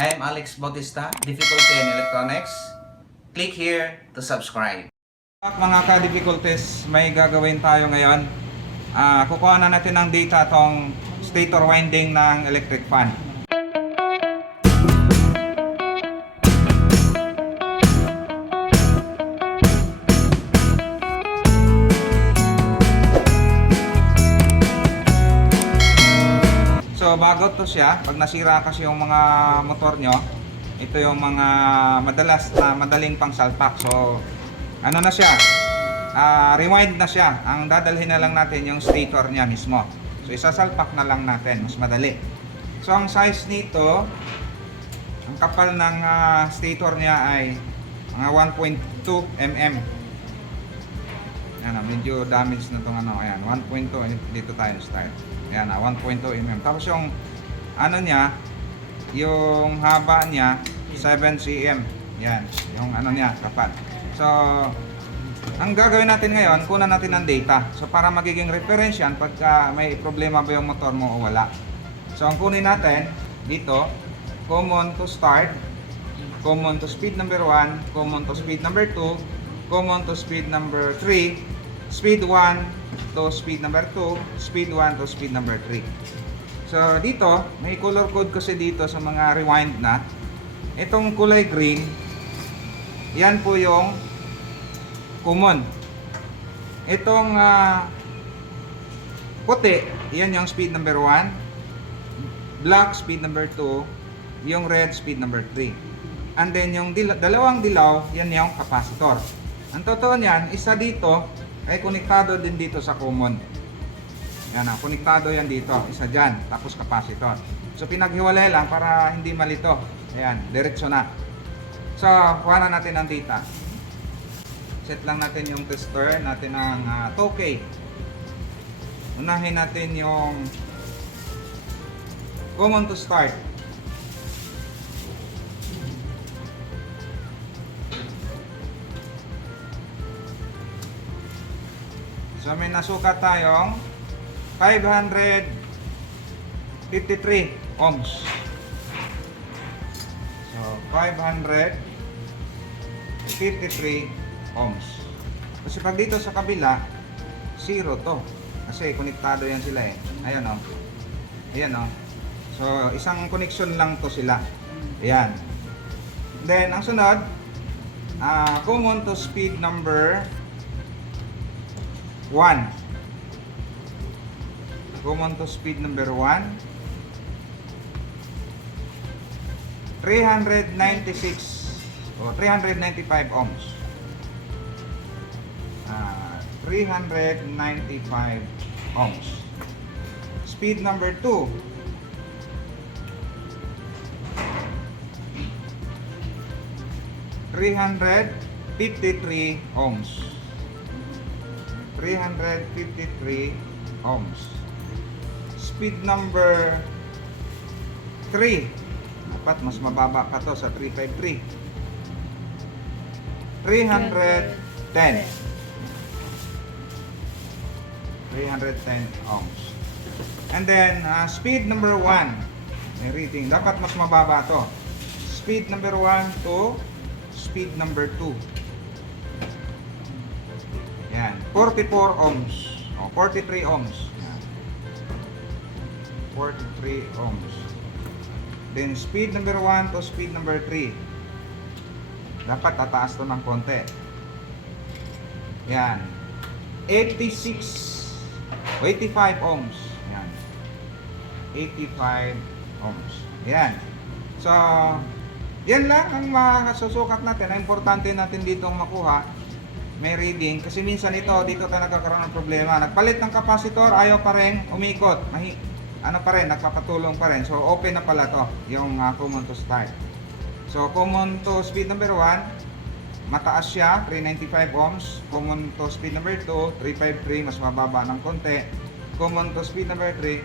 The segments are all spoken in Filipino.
I'm Alex Bautista, Difficulty in Electronics. Click here to subscribe. Mga ka-difficulties, may gagawin tayo ngayon. Kukuha na natin ng data tong stator winding ng electric fan. So bago to siya, pag nasira kasi yung mga motor nyo, ito yung mga madaling pang salpak. So ano na siya, rewind na siya. Ang dadalhin na lang natin yung stator niya mismo. So isasalpak na lang natin, mas madali. So ang size nito, ang kapal ng stator niya ay mga 1.2 mm. Ayan, medyo damage na itong ano. Ayan, 1.2, dito tayo start. Ayan, 1.2 mm. Tapos yung ano niya, yung haba niya 7 cm. Yan, yung ano niya, kapal. So ang gagawin natin ngayon, kunan natin ng data. So para magiging reference yan pagka may problema ba yung motor mo o wala. So ang kunin natin dito, common to start, common to speed number 1, common to speed number 2, common to speed number 3, speed 1 to speed number 2, speed 1 to speed number 3. So dito, may color code kasi dito sa mga rewind na. Itong kulay green, yan po yung common. Itong puti, yan yung speed number 1, black speed number 2, yung red speed number 3. And then yung dalawang dilaw, yan yung capacitor. Ang totoo niyan, isa dito ay konektado din dito sa common. Yan na, konektado yan dito, isa dyan, tapos capacitor. So pinaghiwalay lang para hindi malito. Ayan, diretso na. So, kuha na natin ang data. Set lang natin yung tester natin ng 2K. Unahin natin yung common to start. So may nasukat tayong 553 ohms. So 553 ohms. Kasi pag dito sa kabila, 0 to. Kasi konektado yan sila eh. Ayan o. Ayan o. So isang connection lang to sila. Ayan. Then ang sunod, common to speed number 1. Common to speed number 1. 396 o 395 ohms. 395 ohms. Speed number 2. 353 ohms. 353 ohms. Speed number 3. Dapat mas mababa pa to sa 353. 310. 310 ohms. And then speed number 1. May reading. Dapat mas mababa to. Speed number 1 to speed number 2. Yan, 44 ohms. O, 43 ohms. Yan. 43 ohms. Then speed number 1 to speed number 3. Dapat tataas to ng konti. Yan. 86 o 85 ohms. Yan. 85 ohms. Yan. So, yan lang ang masusukat natin. Ang importante natin dito makuha, may reading. Kasi minsan dito tayo nagkakaroon ng problema. Nagpalit ng capacitor, ayaw pa rin umikot. Nagpapatulong pa rin. So, open na pala to, yung common to start. So, common to speed number 1, mataas siya, 395 ohms. Common to speed number 2, 353, mas mababa ng konti. Common to speed number 3,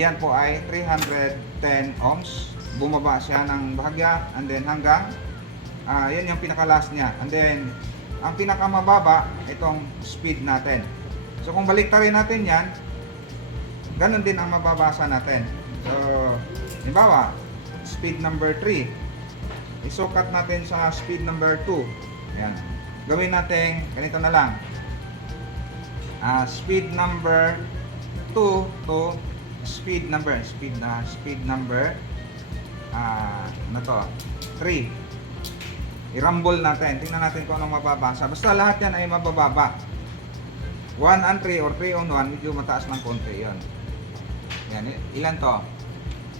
yan po ay 310 ohms. Bumaba siya ng bahagya, and then hanggang, yan yung pinaka-last niya. And then, ang pinakamababa, itong speed natin. So kung baliktarin natin yan, ganun din ang mababasa natin. So, halimbawa, speed number 3. Isukat natin sa speed number 2. Ayan. Gawin natin, ganito na lang. Speed number 2 to speed number 3. I-rumble natin. Tingnan natin kung anong mababasa. Basta lahat yan ay mabababa. 1 and 3 or 3 on 1, medyo mataas ng konti. Yan. Yan. Ilan to?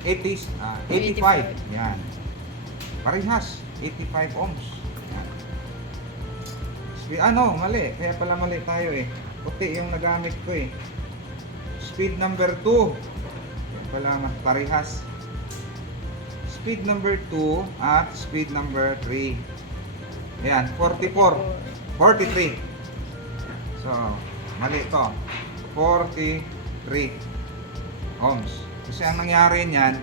85. Yan. Parehas. 85 ohms. Yan. Mali. Kaya pala mali tayo eh. Puti yung nagamit ko eh. Speed number 2. Yan pala parehas. Speed number 2 at speed number 3. Ayan, 43. So, mali ito. 43 ohms. Kasi ang nangyari niyan,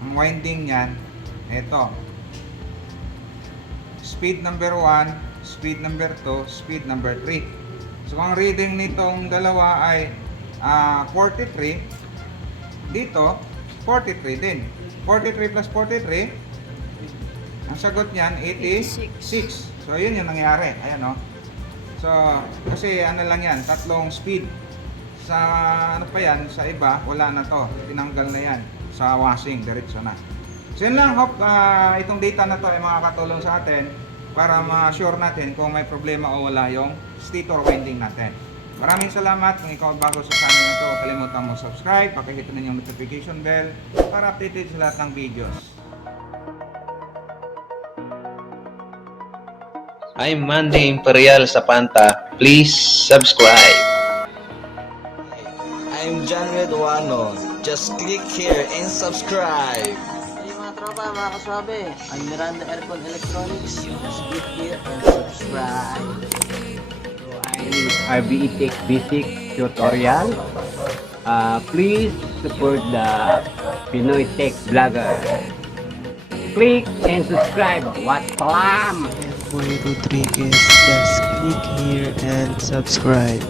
ang winding niyan, ito. Speed number 1, speed number 2, speed number 3. So, ang reading nitong dalawa ay 43. Dito, 43 din. 43 plus 43, ang sagot niyan, 86. So, yun yung nangyari. Ayan, o. So, kasi ano lang yan, tatlong speed. Sa, ano pa yan, sa iba, wala na to. Tinanggal na yan. Sa washing, diretso na. So, yun lang. Hope itong data na to ay makakatulong sa atin para ma-sure natin kung may problema o wala yung stator winding natin. Maraming salamat. Kung ikaw bago sa channel na ito, huwag kalimutan mo subscribe, pakihit na yung notification bell para updated sa lahat ng videos. I'm Mandy Imperial sa Panta. Please subscribe. I'm John Reduano. Just click here and subscribe. Hey mga tropa, mga kaswabe, I'm Miranda Aircon Electronics. Just click here and subscribe. RBE Tech Basic Tutorial. Please support the Pinoy Tech Vlogger. Click and subscribe. What salam! Boy Rodriguez, just click here and subscribe.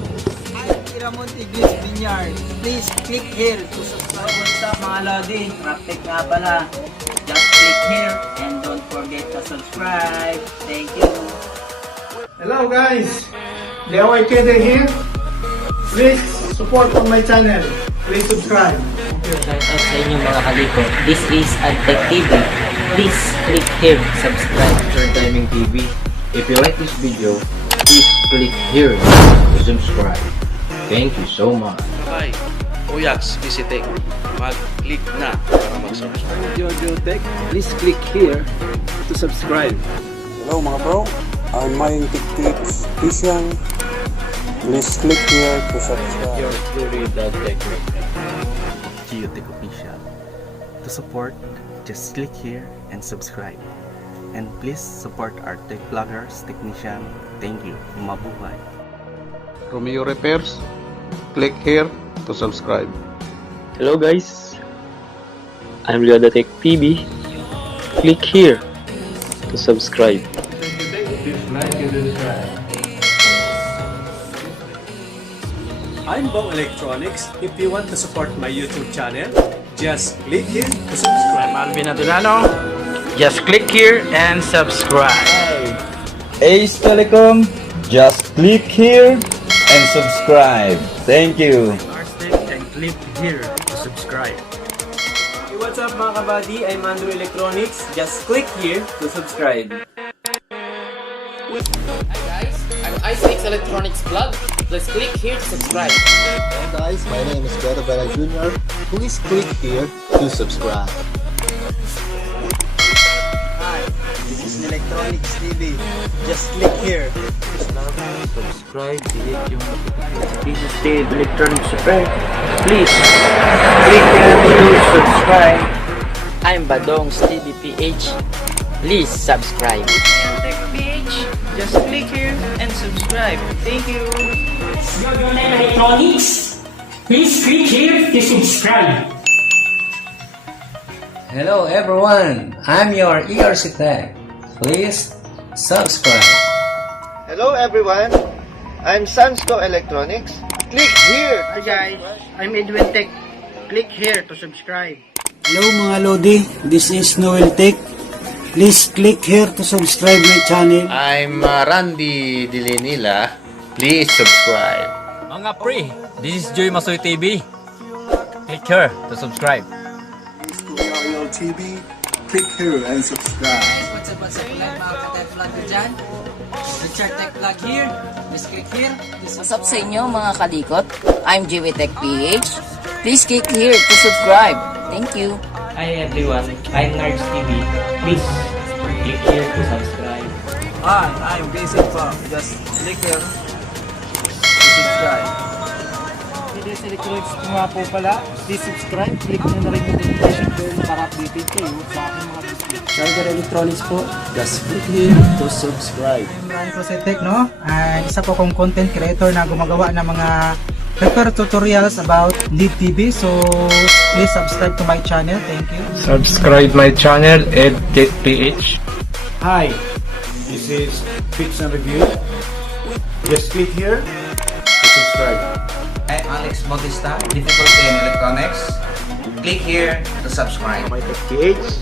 I'm Iramon Tiglis Vineyard. Please click here to subscribe. What's up mga Lodi? Raptek nga pala. Just click here and don't forget to subscribe. Thank you. Hello guys, DIY Trader here. Please support on my channel. Please subscribe. Shout out sa inyo mga kaliko. This is AdTech TV. Please click here to subscribe. Timing TV. If you like this video, please click here to subscribe. Thank you so much. Hi, Oyax Visitek. Mag-click na para mag-subscribe. Jojo Tech, please click here to subscribe. Hello mga bro, I'm Maying Tips Isang. Please click here to subscribe. Your truly the technique. Geotech Official. To support, just click here and subscribe. And please support our tech vloggers, technician. Thank you. Mabuhay. Romeo Repairs, click here to subscribe. Hello guys, I'm Tech TV. Click here to subscribe. I'm Bong Electronics. If you want to support my YouTube channel, just click here to subscribe. I'm Alvin Adunano. Just click here and subscribe. Ace Telecom, just click here and subscribe. Thank you. And click here to subscribe. Hey, what's up mga kabady? I'm Andrew Electronics. Just click here to subscribe. Hi guys, I'm Ice Electronics Vlog. Please click here to subscribe. Hey guys, my name is Pedro Bella Jr. Please click here to subscribe. Hi, this is Electronics TV. Just click here. Subscribe, hit yung This is the Electronics Support. Please click here to subscribe. I'm Badong Stevie PH. Please subscribe. Tech PH. Just click here and subscribe. Thank you. Electronics. Please click here to subscribe. Hello everyone, I'm your ERC Tech. Please subscribe. Hello everyone, I'm Sansco Electronics. Click here. Hi guys, I'm Edwin Tech. Click here to subscribe. Hello mga Lodi, this is Noel Tech. Please click here to subscribe my channel. I'm Randy Dilinila. Please subscribe. Mga pre, this is Joy Masoy TV. Click here to subscribe. TV, click here and subscribe. What's up mga ka-tech vlog ko dyan? Richard Tech Vlog here. Please click here. What's up sa inyo mga kalikot? I'm JW Tech PH. Please click here to subscribe. Thank you. Hi everyone, I'm Nerds TV. Please click here to subscribe. Hi, I'm Basic Pop. Just click here to subscribe. This electronics ko nga po pala. Please subscribe. Click nyo na rin yung notification bell para updated kayo sa aking mga video. Charger Electronics po. Just click here to subscribe. I'm Tech, no? Isa po kong content creator na gumagawa ng mga repair tutorials about lead TV. So, please subscribe to my channel. Thank you. Subscribe my channel, EdTechPH. Hi, this is Fix and Review. Just click here to subscribe. I'm Alex Bautista, difficulty in electronics. Click here to subscribe. My Tech PH,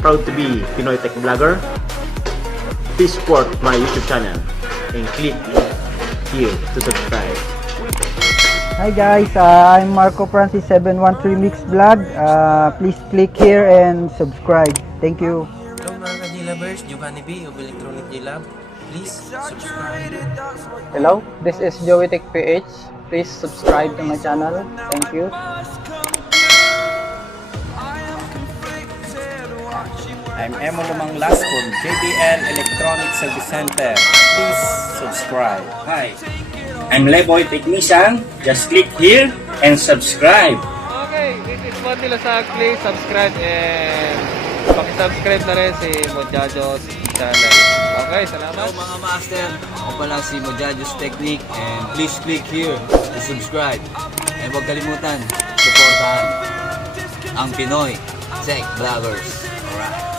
proud to be Pinoy Tech Vlogger. Please support my YouTube channel and click here to subscribe. Hi guys, I'm Marco Francis 713 Mix Vlog. Please click here and subscribe. Thank you. Hello mga ka-G-Lovers, Giovanni B of Electronic G-Lab. Please subscribe. Hello, this is Joey Tech PH. Please subscribe to my channel. Thank you. I'm Emo Lumanglas from JBL Electronic Service Center. Please subscribe. Hi, I'm Leboy Technician. Just click here and subscribe. Okay, this is Monty Lasag. Please subscribe and paki-subscribe na rin si Mojajo's channel. Okay, salamat. Hello mga master, ako pala si Mojajo's Technique and please click here to subscribe. And huwag kalimutan, supportahan ang Pinoy Tech Vloggers. Alright.